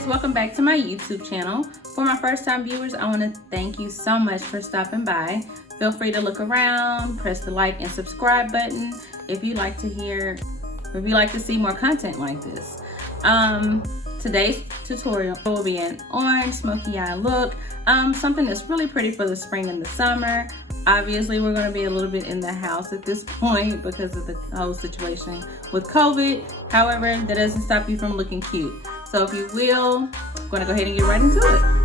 guys, welcome back to my YouTube channel. For my first time viewers, I want to thank you so much for stopping by. Feel free to look around, press the like and subscribe button if you like to see more content like this. Today's tutorial will be an orange smoky eye look, something that's really pretty for the spring and the summer. Obviously, we're going to be a little bit in the house at this point because of the whole situation with COVID. However, that doesn't stop you from looking cute. So if you will, I'm going to go ahead and get right into it.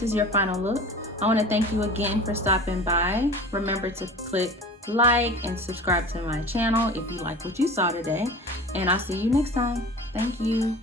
this is your final look. I want to thank you again for stopping by. Remember to click like and subscribe to my channel if you like what you saw today. And I'll see you next time. Thank you.